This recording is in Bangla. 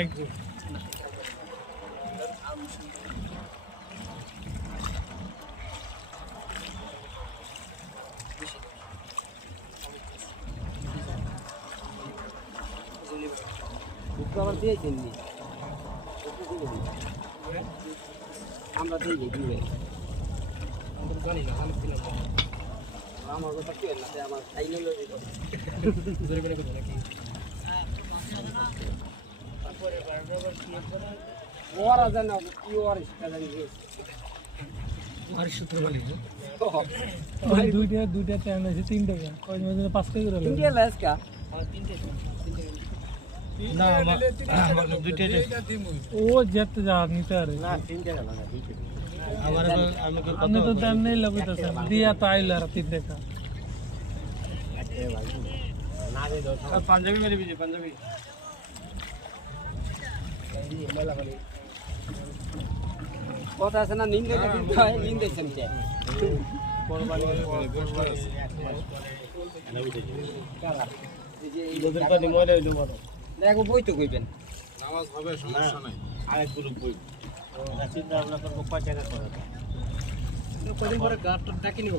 একদম আবার দিয়েছেন আমরা দিয়ে দিই আমরা জানি না আমি দিলাম আমার কথা কি না আমার ফাইনাল হয়ে গেল জোরে করে কথা নাকি তারপরে বারবার কি করে ওরা জানা কি ওর ইচ্ছা জানি আর সূত্র বলি ওই দুইটা টাইম আছে 3 টাকা কয় মাঝে 5 টাকা করে তিনটে লাসকা হ্যাঁ 3 টাকা না আমার দুইটা ও যেতে যা নিতে আরে না 3 টাকা না 2 টাকা আমার আমি কত আপনি তো দাম নেই লাগতেছে দিয়া তো আইলা 3 টাকা এ ভাই না দে দাও পাঞ্জাবি মেরে বিজে পাঞ্জাবি এই মেলা বলে কথা আছে না নিন্দে কিন্তু হয় নিন্দেছেন কে কোরবানি আছে না বুঝে কারা এই যে ওদের পানি ময়লা হইলো বড় দেখো বই তো কইবেন নামাজ হবে সমস্যা নাই আরেক গ্রুপ বই চিন্তা ভাবনা করব কয় টাকা করে কদিন পরে গাড়টা ডাকি নিব